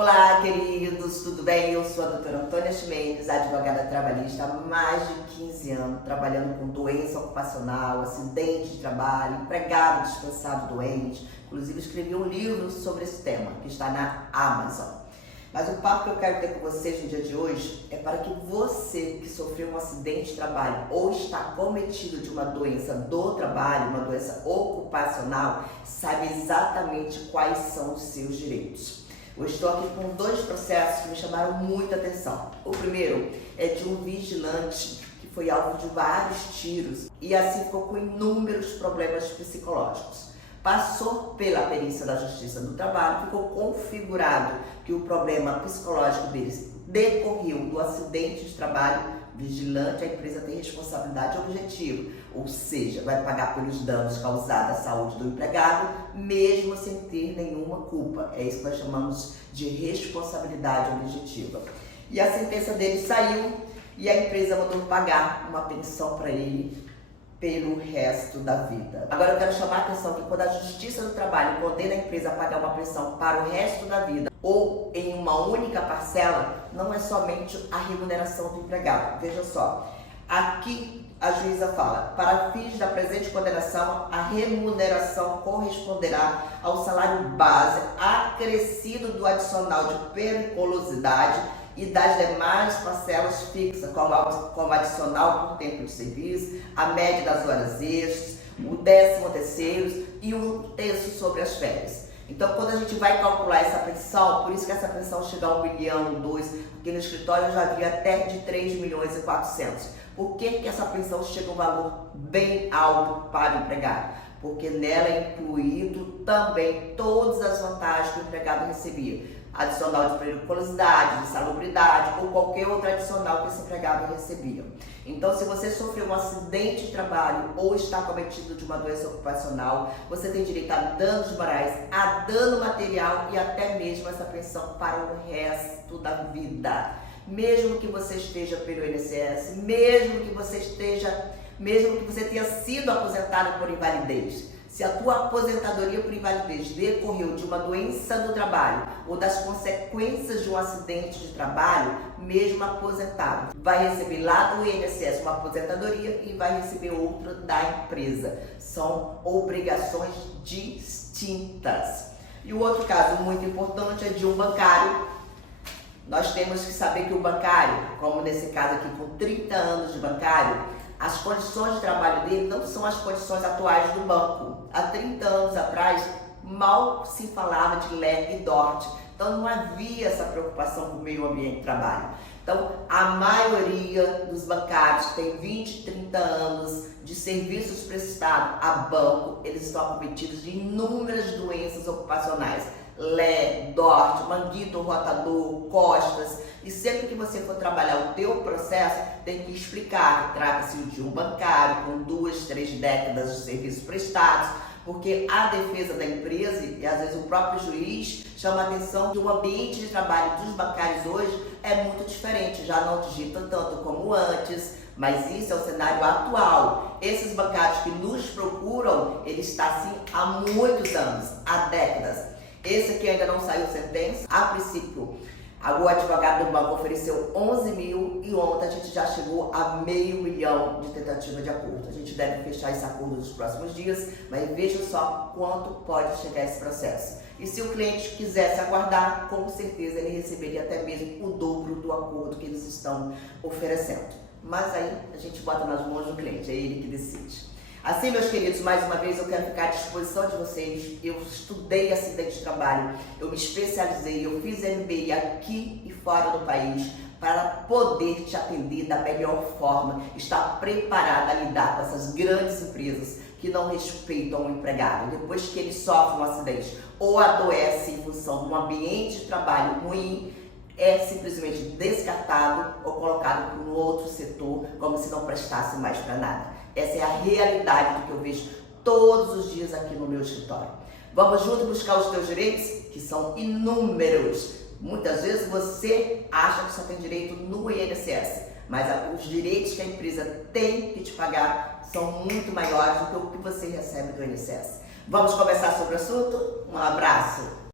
Olá, queridos, tudo bem? Eu sou a doutora Antônia Ximenes, advogada trabalhista há mais de 15 anos, trabalhando com doença ocupacional, acidente de trabalho, empregado dispensado doente. Inclusive, escrevi um livro sobre esse tema, que está na Amazon. Mas o papo que eu quero ter com vocês no dia de hoje é para que você que sofreu um acidente de trabalho ou está cometido de uma doença do trabalho, uma doença ocupacional, saiba exatamente quais são os seus direitos. Eu estou aqui com dois processos que me chamaram muita atenção. O primeiro é de um vigilante que foi alvo de vários tiros e assim ficou com inúmeros problemas psicológicos. Passou pela perícia da Justiça do Trabalho, ficou configurado que o problema psicológico deles decorreu do acidente de trabalho. Vigilante, a empresa tem responsabilidade objetiva, ou seja, vai pagar pelos danos causados à saúde do empregado, mesmo sem ter nenhuma culpa. É isso que nós chamamos de responsabilidade objetiva. E a sentença dele saiu e a empresa mandou pagar uma pensão para ele pelo resto da vida. Agora eu quero chamar a atenção que quando a Justiça do Trabalho condena a empresa a pagar uma pensão para o resto da vida ou em uma única parcela, não é somente a remuneração do empregado. Veja só, aqui a juíza fala, para fins da presente condenação, a remuneração corresponderá ao salário base acrescido do adicional de periculosidade e das demais parcelas fixas, como adicional por tempo de serviço, a média das horas extras, o 13º e um terço sobre as férias. Então, quando a gente vai calcular essa pensão, por isso que essa pensão chega a 1 milhão, 2, porque no escritório eu já vi até de 3 milhões e 400. Por que essa pensão chega a um valor bem alto para o empregado? Porque nela é incluído também todas as vantagens que o empregado recebia. Adicional de periculosidade, de salubridade ou qualquer outro adicional que esse empregado recebia. Então, se você sofreu um acidente de trabalho ou está cometido de uma doença ocupacional, você tem direito a danos morais, a dano material e até mesmo essa pensão para o resto da vida. Mesmo que você esteja pelo INSS, mesmo que você tenha sido aposentado por invalidez. Se a tua aposentadoria por invalidez decorreu de uma doença do trabalho ou das consequências de um acidente de trabalho, mesmo aposentado, vai receber lá do INSS uma aposentadoria e vai receber outra da empresa. São obrigações distintas. E o outro caso muito importante é de um bancário. Nós temos que saber que o bancário, como nesse caso aqui com 30 anos de bancário, as condições de trabalho dele não são as condições atuais do banco. Há 30 anos atrás, mal se falava de LER e DORT. Então, não havia essa preocupação com o meio ambiente de trabalho. Então, a maioria dos bancários que tem 20, 30 anos de serviços prestados a banco, eles estão acometidos de inúmeras doenças ocupacionais. LER, DORT, manguito rotador, costas. E sempre que você for trabalhar o teu processo, tem que explicar que trata-se de um bancário com 2, 3 décadas de serviços prestados, porque a defesa da empresa e às vezes o próprio juiz chama a atenção que o ambiente de trabalho dos bancários hoje é muito diferente, já não digita tanto como antes, mas isso é o cenário atual. Esses bancários que nos procuram, ele está assim há muitos anos, há décadas. Esse aqui ainda não saiu sentença. A princípio, o advogado do banco ofereceu 11 mil e ontem a gente já chegou a $500 mil de tentativa de acordo. A gente deve fechar esse acordo nos próximos dias, mas veja só quanto pode chegar esse processo. E se o cliente quisesse aguardar, com certeza ele receberia até mesmo o dobro do acordo que eles estão oferecendo. Mas aí a gente bota nas mãos do cliente, é ele que decide. Assim, meus queridos, mais uma vez eu quero ficar à disposição de vocês. Eu estudei acidente de trabalho, eu me especializei, eu fiz MBA aqui e fora do país para poder te atender da melhor forma, estar preparada a lidar com essas grandes empresas que não respeitam o empregado. Depois que ele sofre um acidente ou adoece em função de um ambiente de trabalho ruim, é simplesmente descartado ou colocado para um outro setor como se não prestasse mais para nada. Essa é a realidade do que eu vejo todos os dias aqui no meu escritório. Vamos juntos buscar os teus direitos, que são inúmeros. Muitas vezes você acha que só tem direito no INSS, mas os direitos que a empresa tem que te pagar são muito maiores do que o que você recebe do INSS. Vamos conversar sobre o assunto? Um abraço!